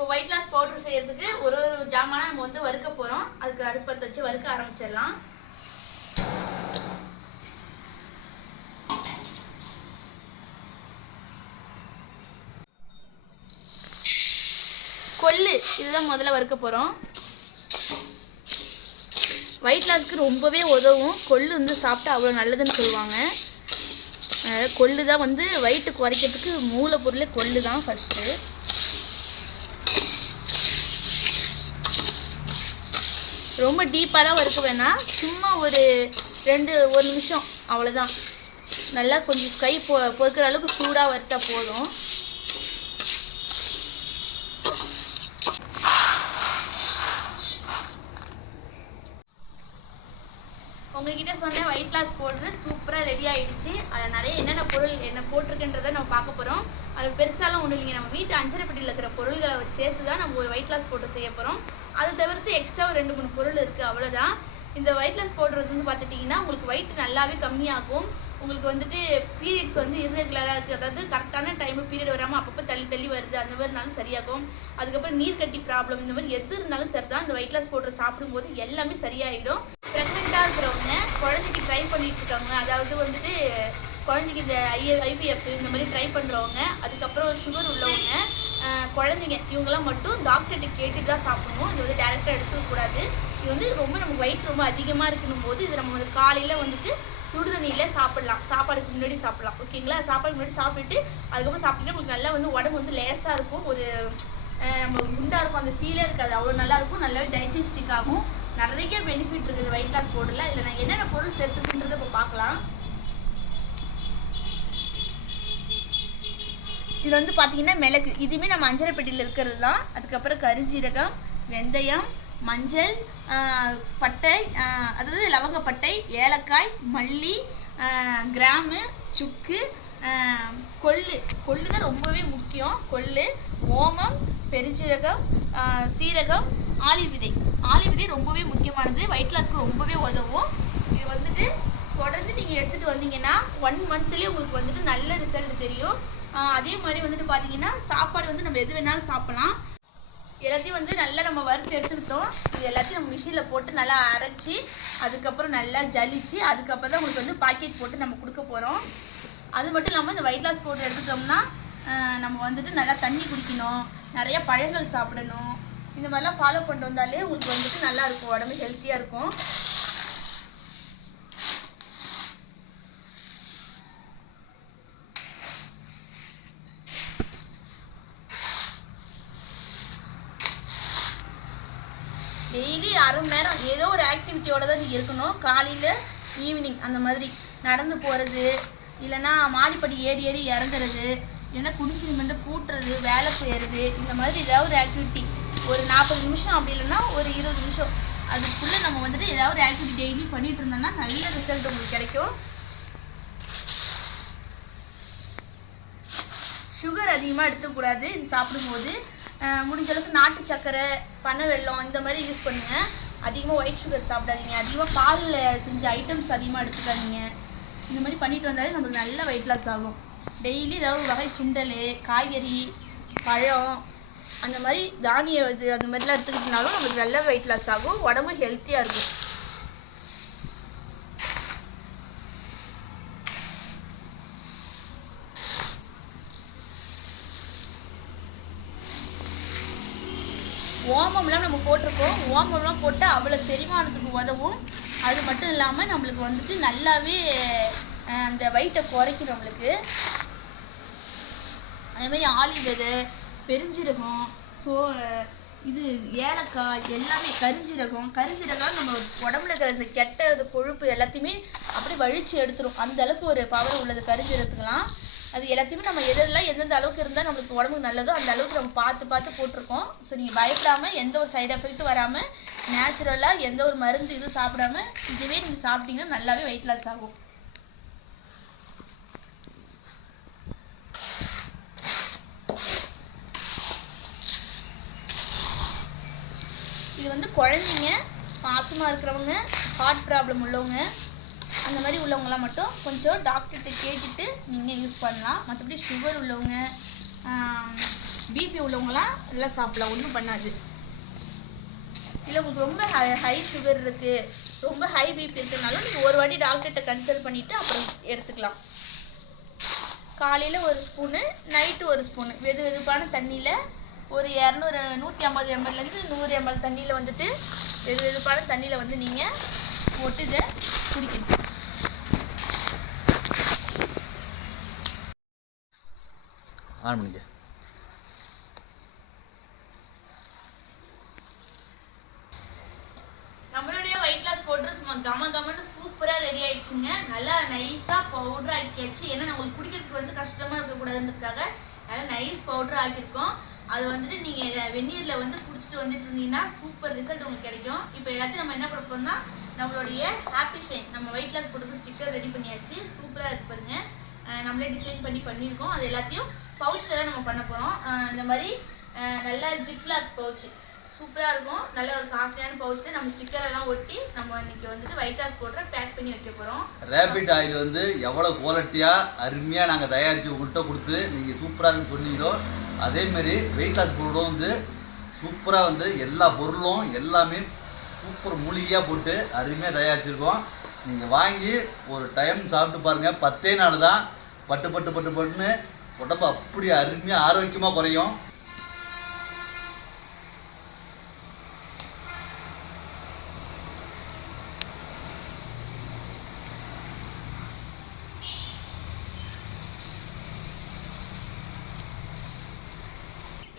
இப்போ white loss powder செய்யறதுக்கு ஒரு ஜாமானா நம்ம வந்து வறுக்க போறோம். அதுக்கு அடுப்பத்தை வச்சு வறுக்க ஆரம்பிச்சிடலாம். கொள்ளு இதுதான் முதல்ல வறுக்க போறோம். ஒயிட் லாஸ்க்கு ரொம்பவே உதவும். கொள்ளு வந்து சாப்பிட்டா அவ்வளோ நல்லதுன்னு சொல்லுவாங்க. கொள்ளு தான் வந்து வயிற்று குறைக்கிறதுக்கு மூலப்பொருளே கொள்ளு தான் ஃபர்ஸ்ட்டு. ரொம்ப டீப்பாலாம் வறுக்க வேணாம், சும்மா ஒரு நிமிஷம் அவ்வளோதான். நல்லா கொஞ்சம் கை பொறுக்கிற அளவுக்கு சூடாக வறுத்தா போதும். உங்ககிட்ட சொன்ன ஒயிட் லாஸ் பவுடர் சூப்பராக ரெடி ஆகிடுச்சு. அதில் நிறைய என்னென்ன பொருள் என்ன போட்டிருக்குன்றதை நம்ம பார்க்க போகிறோம். அது பெருசாலாம் ஒன்றும் இல்லைங்க, நம்ம வீட்டு அஞ்சரைப்பட்டியில் இருக்கிற பொருள்களை வச்சு சேர்த்து தான் நம்ம ஒரு ஒயிட் லாஸ் பவுடர் செய்ய போகிறோம். அதை தவிர்த்து எக்ஸ்ட்ரா ஒரு 2-3 பொருள் இருக்குது, அவ்வளோதான். இந்த ஒயிட் லாஸ் பவுடர் வந்து பார்த்துட்டிங்கன்னா உங்களுக்கு வெயிட் நல்லாவே கம்மியாகும். உங்களுக்கு வந்துட்டு பீரியட்ஸ் வந்து இர்ரெகுலராக இருக்குது, அதாவது கரெக்டான டைமு பீரியட் வராமல் அப்பப்போ தள்ளி வருது, அந்த மாதிரினாலும் சரியாகும். அதுக்கப்புறம் நீர்க்கட்டி ப்ராப்ளம், இந்த மாதிரி எது இருந்தாலும் சரி தான் இந்த ஒயிட் லாஸ் பவுடர் சாப்பிடும்போது எல்லாமே சரியாயிடும். ப்ரெக்னெண்ட்டாக இருக்கிறவங்க, குழந்தைக்கு ட்ரை பண்ணிட்டு இருக்காங்க, அதாவது வந்துட்டு குழந்தைக்கு இந்த IVF இந்த மாதிரி ட்ரை பண்ணுறவங்க, அதுக்கப்புறம் சுகர் உள்ளவங்க, குழந்தைங்க, இவங்கெல்லாம் மட்டும் டாக்டர்கிட்ட கேட்டுட்டு தான் சாப்பிடணும். இது வந்து டேரெக்டாக எடுத்துக்கூடாது. இது வந்து ரொம்ப நமக்கு வெயிட் ரொம்ப அதிகமாக இருக்கணும் போது இது நம்ம வந்து காலையில் வந்துட்டு சுடுதண்ணியில் சாப்பிடலாம், சாப்பாடுக்கு முன்னாடி சாப்பிடலாம், ஓகேங்களா? சாப்பாடுக்கு முன்னாடி சாப்பிட்டுட்டு அதுக்கப்புறம் சாப்பிட்டுட்டு உங்களுக்கு நல்லா வந்து உடம்பு வந்து லேசாக இருக்கும், ஒரு நம்ம குண்டாக இருக்கும், அந்த ஃபீலே இருக்காது, அவ்வளோ நல்லாயிருக்கும், நல்லாவே டைஜஸ்டிக் ஆகும். நிறைய பெனிஃபிட் இருக்குது வெயிட் லாஸ் பவுடரில். இதில் நான் என்னென்ன பொருள் சேர்த்துக்குன்றதை இப்போ பார்க்கலாம். இதில் வந்து பார்த்தீங்கன்னா மிளகு, இதுவுமே நம்ம அஞ்சரைப்பட்டியில் இருக்கிறது தான். அதுக்கப்புறம் கருஞ்சீரகம், வெந்தயம், மஞ்சள், பட்டை, அதாவது லவங்கப்பட்டை, ஏலக்காய், மல்லி, கிராம்பு, சுக்கு, கொள்ளு தான் ரொம்பவே முக்கியம். கொள்ளு, ஓமம், பெருஞ்சீரகம், சீரகம், ஆலிவ் விதை ரொம்பவே முக்கியமானது, வெயிட் லாஸ்க்கு ரொம்பவே உதவும். இது வந்துட்டு தொடர்ந்து நீங்கள் எடுத்துகிட்டு வந்தீங்கன்னா 1 மந்த்லேயே உங்களுக்கு வந்துட்டு நல்ல ரிசல்ட் தெரியும். அதே மாதிரி வந்துட்டு பார்த்தீங்கன்னா சாப்பாடு வந்து நம்ம எது வேணாலும் சாப்பிடலாம். எல்லாத்தையும் வந்து நல்லா நம்ம வறுத்து எடுத்துக்கிட்டோம். இது எல்லாத்தையும் நம்ம மிஷினில் போட்டு நல்லா அரைச்சி அதுக்கப்புறம் நல்லா ஜலிச்சு அதுக்கப்புறம் தான் உங்களுக்கு வந்து பாக்கெட் போட்டு நம்ம கொடுக்க போகிறோம். அது மட்டும் இல்லாமல் இந்த வெயிட் லாஸ் பவுடர் எடுத்துட்டோம்னா நம்ம வந்துட்டு நல்லா தண்ணி குடிக்கணும், நிறைய பழங்கள் சாப்பிடணும். இந்த மாதிரிலாம் ஃபாலோ பண்ணிட்டு வந்தாலே உங்களுக்கு வந்துட்டு நல்லா இருக்கும், உடம்பு ஹெல்த்தியாக இருக்கும். டெய்லி 1/2 மணி நேரம் ஏதோ ஒரு ஆக்டிவிட்டியோட தான் நீங்கள் இருக்கணும். காலையில் ஈவினிங் அந்த மாதிரி நடந்து போகிறது, இல்லைன்னா மாடிப்படி ஏறி இறங்குறது, இல்லைன்னா குடிச்சு வந்து கூட்டுறது, வேலை செய்கிறது, இந்த மாதிரி ஏதாவது ஒரு ஆக்டிவிட்டி ஒரு 40 நிமிஷம், அப்படி இல்லைன்னா ஒரு 20 நிமிஷம், அதுக்குள்ளே நம்ம வந்துட்டு ஏதாவது ஒரு ஆக்டிவிட்டி டெய்லி பண்ணிட்டு இருந்தோம்னா நல்ல ரிசல்ட் உங்களுக்கு கிடைக்கும். சுகர் அதிகமாக எடுத்துக்கூடாது இது சாப்பிடும்போது. முடிஞ்ச அளவுக்கு நாட்டு சக்கரை, பனை வெல்லம் இந்த மாதிரி யூஸ் பண்ணுங்கள். அதிகமாக ஒயிட் சுகர் சாப்பிடாதீங்க, அதிகமாக பாலில் செஞ்ச ஐட்டம்ஸ் அதிகமாக எடுத்துக்காதீங்க. இந்த மாதிரி பண்ணிட்டு வந்தாலே நம்மளுக்கு நல்ல வெயிட் லாஸ் ஆகும். டெய்லி ஏதாவது வகை சுண்டல், காய்கறி, பழம், அந்த மாதிரி தானிய இது அந்த மாதிரிலாம் எடுத்துக்கிட்டனாலும் நம்மளுக்கு நல்ல வெயிட் லாஸ் ஆகும், உடம்பு ஹெல்த்தியாக இருக்கும். ஓமம்லாம் நம்ம போட்டிருக்கோம், ஓமம்லாம் போட்டால் அவ்வளோ செரிமானத்துக்கு உதவும். அது மட்டும் இல்லாமல் நம்மளுக்கு வந்துட்டு நல்லாவே அந்த வெயிட்டை குறைக்கும் நம்மளுக்கு. அதேமாதிரி ஆலிவ் விதை, பெருஞ்சீரகம், இது ஏலக்காய், எல்லாமே கருஞ்சீரகம் நம்ம உடம்புல இருக்கிற இந்த கெட்ட கொழுப்பு எல்லாத்தையுமே அப்படியே வழிச்சு எடுத்துரும். அந்த அளவுக்கு ஒரு பவர் உள்ளது கருஞ்சீரகத்துக்கெல்லாம். அது எல்லாத்தையுமே நம்ம எந்தெந்த அளவுக்கு இருந்தால் நம்மளுக்கு உடம்புக்கு நல்லதோ அந்த அளவுக்கு நம்ம பார்த்து போட்டிருக்கோம். ஸோ நீங்கள் பயப்படாமல், எந்த ஒரு சைடு எஃபெக்ட் வராமல், நேச்சுரலாக எந்த ஒரு மருந்து இது சாப்பிடாம இதுவே நீங்கள் சாப்பிட்டீங்கன்னா நல்லாவே வெயிட் லாஸ் ஆகும். இது வந்து குழந்தைங்க, மாசமாக இருக்கிறவங்க, ஹார்ட் ப்ராப்ளம் உள்ளவங்க, அந்த மாதிரி உள்ளவங்களாம் மட்டும் கொஞ்சம் டாக்டர்கிட்ட கேட்டுட்டு நீங்கள் யூஸ் பண்ணலாம். மற்றபடி சுகர் உள்ளவங்க, பிபி உள்ளவங்களாம் நல்லா சாப்பிடலாம், ஒன்றும் பண்ணாது. இல்லை உங்களுக்கு ரொம்ப ஹை சுகர் இருக்குது, ரொம்ப ஹை பிபி இருக்கிறதுனாலும் நீங்கள் ஒரு வாட்டி டாக்டர்கிட்ட கன்சல்ட் பண்ணிவிட்டு அப்புறம் எடுத்துக்கலாம். காலையில் ஒரு ஸ்பூனு, நைட்டு ஒரு ஸ்பூனு வெதுப்பான தண்ணியில் ஒரு 150 ml-லேருந்து 100 ml தண்ணியில் வந்துட்டு வெதுப்பான தண்ணியில் வந்து நீங்கள் போட்டு இதை குடிக்கணும். நம்மளுடைய வெயிட் லாஸ் பவுடர் சும்மா கமன்னு சூப்பராக ரெடி ஆயிடுச்சுங்க. நல்லா நைஸாக பவுடர் ஆக்கியாச்சு. ஏன்னா நம்மளுக்கு குடிக்கிறதுக்கு வந்து கஷ்டமாக இருக்கக்கூடாதுன்றதுக்காக நல்லா நைஸ் பவுடர் ஆக்கியிருக்கோம். அது வந்துட்டு நீங்கள் வெந்நீரில் வந்து குடிச்சிட்டு வந்துட்டு இருந்தீங்கன்னா சூப்பர் ரிசல்ட் உங்களுக்கு கிடைக்கும். இப்போ எல்லாத்தையும் நம்ம என்ன பண்ண போறோம்னா நம்மளுடைய ஹாப்பி ஷைன் நம்ம வெயிட் லாஸ் பவுடருக்கு ஸ்டிக்கர் ரெடி பண்ணியாச்சு. சூப்பராக இருக்கு பாருங்க. நம்மளே டிசைன் பண்ணியிருக்கோம். அது எல்லாத்தையும் பவுச்சில் தான் நம்ம பண்ண போகிறோம். இந்த மாதிரி நல்லா ஜிப்லாக் பவுச் சூப்பராக இருக்கும். நல்ல ஒரு காஸ்ட்லியான பவுச்சில் நம்ம ஸ்டிக்கர் எல்லாம் ஒட்டி நம்ம இன்னைக்கு வந்துட்டு வெயிட் லாஸ் பவுடரை பேக் பண்ணி வைக்க போகிறோம். ரேபிட் ஆயில் வந்து எவ்வளோ குவாலிட்டியாக அருமையாக நாங்கள் தயாரித்து உங்கள்கிட்ட கொடுத்து நீங்கள் சூப்பராக இருக்குன்னு சொன்னீங்களோ அதேமாரி வெயிட் லாஸ் பவுடரும் வந்து சூப்பராக வந்து எல்லா பொருளும் எல்லாமே சூப்பர் மூலிகையாக போட்டு அருமையாக தயாரிச்சிருக்கோம். நீங்கள் வாங்கி ஒரு டைம் சாப்பிட்டு பாருங்கள். 10 நாள் தான் பட்டுன்னு உடம்பு அப்படி அருமையாக ஆரோக்கியமாக குறையும்.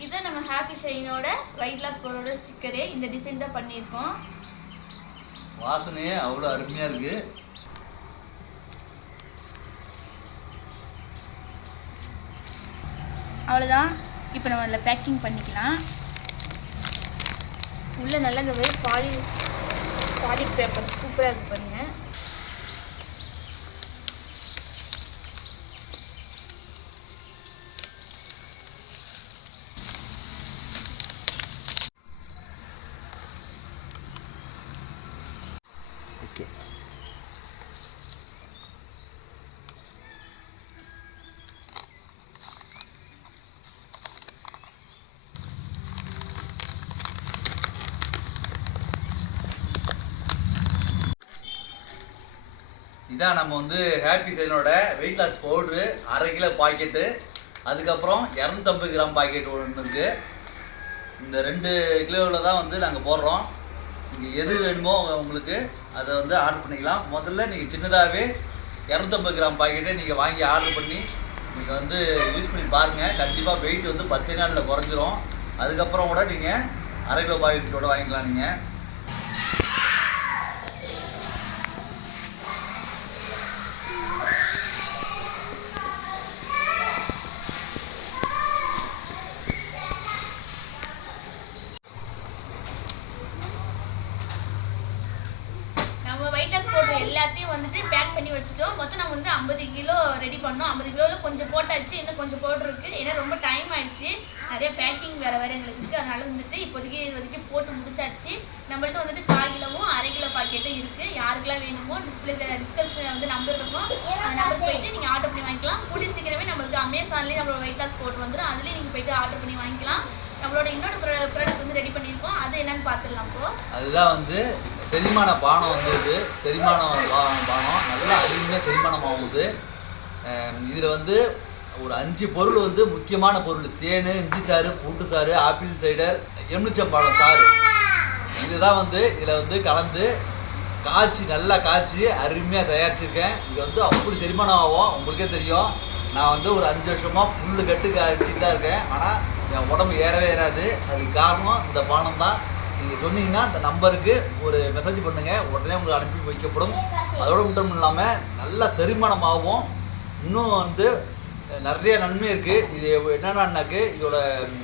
இதை நம்ம ஹாப்பி ஷைனோட வெயிட் லாஸ் பவுடரோட ஸ்டிக்கரே இந்த டிசைன் தான் பண்ணியிருக்கோம். வாசனையே அவ்வளோ அருமையாக இருக்குது. அவ்வளோதான். இப்போ நம்ம அதில் பேக்கிங் பண்ணிக்கலாம். உள்ளே நல்லா இந்த மாதிரி பாலிக் பேப்பர் சூப்பராக இருக்கு பாருங்க. ஓகே, இதான் நம்ம வந்து ஹாப்பி ஷைனோட weight loss powder 1/2 kilo packet, அதுக்கப்புறம் 250 கிராம் பாக்கெட் ஒன்று இருக்குது. இந்த 2 கிலோவில் தான் வந்து நாங்கள் போடுறோம். நீங்கள் எது வேணுமோ உங்களுக்கு அதை வந்து ஆர்டர் பண்ணிக்கலாம். முதல்ல நீங்கள் சின்னதாகவே 250 கிராம் பாக்கெட்டை நீங்கள் வாங்கி ஆர்டர் பண்ணி நீங்கள் வந்து யூஸ் பண்ணி பாருங்கள். கண்டிப்பாக வெயிட் வந்து 10 நாளில் குறைஞ்சிரும். அதுக்கப்புறம் கூட நீங்கள் 1/2 கிலோ பாக்கெட்டோட வாங்கிக்கலாம். நீங்கள் எல்லாத்தையும் வந்துட்டு பேக் பண்ணி வச்சுட்டோம். மொத்தம் நம்ம வந்து 50 கிலோ ரெடி பண்ணோம். 50 கிலோவில் கொஞ்சம் போட்டாச்சு, இன்னும் கொஞ்சம் பவுடர் இருக்குது. ஏன்னா ரொம்ப டைம் ஆயிடுச்சு, நிறைய பேக்கிங் வேறு எங்களுக்கு இருக்குது. அதனால வந்துட்டு இப்போதைக்கு போட்டு முடிச்சாச்சு. நம்மள்ட்ட வந்துட்டு 1/4 கிலோவும் 1/2 கிலோ பாக்கெட்டும் இருக்குது. யாருக்கெல்லாம் வேணுமோ டிஸ்கிரிப்ஷனில் வந்து நம்பர் இருக்கும். அந்த நம்பர் போயிட்டு நீங்கள் ஆர்டர் பண்ணி வாங்கிக்கலாம். கூடிய சீக்கிரமே நம்மளுக்கு அமேசான்லேயே நம்மளோட வெயிட் லாஸ் பவுடர் வந்துடும். அதுலேயே நீங்கள் போயிட்டு ஆர்டர் பண்ணி வாங்கிக்கலாம். நம்மளோட இன்னொரு ப்ராடக்ட் வந்து ரெடி பண்ணியிருக்கோம். அது என்னன்னு பார்த்துடலாம். இப்போ அதுதான் வந்து செரிமான பானம் வந்து இது செரிமான பானம் நல்லா அருமையாக செரிமானம் ஆகுது. இதில் வந்து ஒரு 5 பொருள் வந்து முக்கியமான பொருள்: தேன், இஞ்சி சாறு, பூண்டு சாறு, ஆப்பிள் சைடர், எலுமிச்சம்பழம் சாறு. இதுதான் வந்து இதில் வந்து கலந்து நல்லா காய்ச்சி அருமையாக தயாரிச்சிருக்கேன். இது வந்து அப்படி செரிமானம் ஆகும். உங்களுக்கே தெரியும், நான் வந்து ஒரு 5 வருஷமாக புல்லு கட்டு அடிச்சுட்டு தான் இருக்கேன். ஆனால் என் உடம்பு ஏறவே ஏறாது. அதுக்கு காரணம் இந்த பானம் தான். நீங்கள் சொன்னீங்கன்னா இந்த நம்பருக்கு ஒரு மெசேஜ் பண்ணுங்கள், உடனே உங்களுக்கு அனுப்பி வைக்கப்படும். அதோடு மட்டும் இல்லாமல் நல்லா செரிமானமாகவும் இன்னும் வந்து நிறைய நன்மை இருக்குது. இது என்னென்னாக்கு இதோட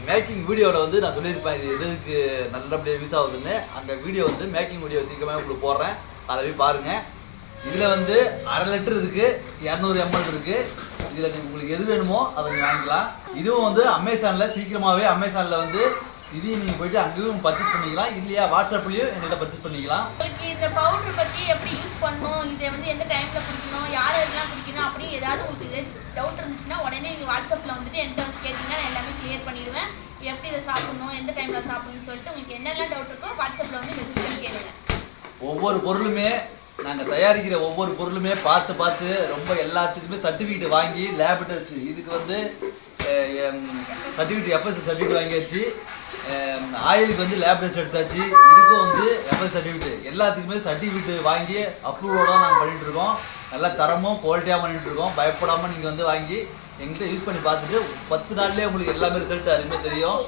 மேக்கிங் வீடியோவில் வந்து நான் சொல்லியிருப்பேன் இது எதுக்கு நல்லபடியாக யூஸ் ஆகுதுன்னு. அந்த வீடியோ வந்து மேக்கிங் வீடியோ சீக்கிரமாக உங்களுக்கு போடுறேன், அதை போய் பாருங்கள். இதில் வந்து 1/2 லிட்டர் இருக்குது, 200 ml இருக்குது. இதில் நீங்கள் உங்களுக்கு எது வேணுமோ அதை நீங்கள் வாங்கிக்கலாம். இதுவும் வந்து அமேசானில் சீக்கிரமாகவே அமேசானில் வந்து இதையும் நீங்கள் போயிட்டு அங்கேயும் பர்ச்சேஸ் பண்ணிக்கலாம். இல்லையா வாட்ஸ்அப்லேயும் எங்கள்கிட்ட பர்ச்சேஸ் பண்ணிக்கலாம். உங்களுக்கு இந்த பவுடர் பற்றி எப்படி யூஸ் பண்ணணும், இதை வந்து எந்த டைமில் குடிக்கணும், யாரெல்லாம் குடிக்கணும் அப்படின்னு ஏதாவது உங்களுக்கு டவுட் இருந்துச்சுன்னா உடனே நீங்கள் வாட்ஸ்அப்பில் வந்துட்டு என்கிட்ட வந்து கேட்டிங்கன்னா நான் எல்லாமே கிளியர் பண்ணிவிடுவேன். இதை சாப்பிடணும், எந்த டைம்ல சாப்பிடணும்னு சொல்லிட்டு உங்களுக்கு என்னெல்லாம் டவுட் இருக்கோ வாட்ஸ்அப்ல வந்து மெசேஜ் பண்ணி கேளுங்க. ஒவ்வொரு பொருளுமே நாங்கள் தயாரிக்கிற ஒவ்வொரு பொருளுமே பார்த்து ரொம்ப எல்லாத்துக்குமே சர்டிஃபிகேட் வாங்கி லேப் டெஸ்ட் இதுக்கு வந்து சர்டிஃபிகேட் எஃப்எஸ் சர்டிஃபிகேட் வாங்கியாச்சு. ஆயிலுக்கு வந்து லேப் டெஸ்ட் எடுத்தாச்சு. இதுக்கும் வந்து எஃப்எஸ் சர்டிஃபிகேட் எல்லாத்துக்குமே சர்டிஃபிகேட் வாங்கி அப்ரூவோட தான் நாங்கள் பண்ணிட்டு இருக்கோம். நல்லா தரமும் குவாலிட்டியாக பண்ணிட்டு இருக்கோம். பயப்படாமல் நீங்கள் வந்து வாங்கி எங்கிட்ட யூஸ் பண்ணி பார்த்துட்டு 10 நாள்லேயே உங்களுக்கு எல்லாமே ரிசல்ட் அருமையாக தெரியும்.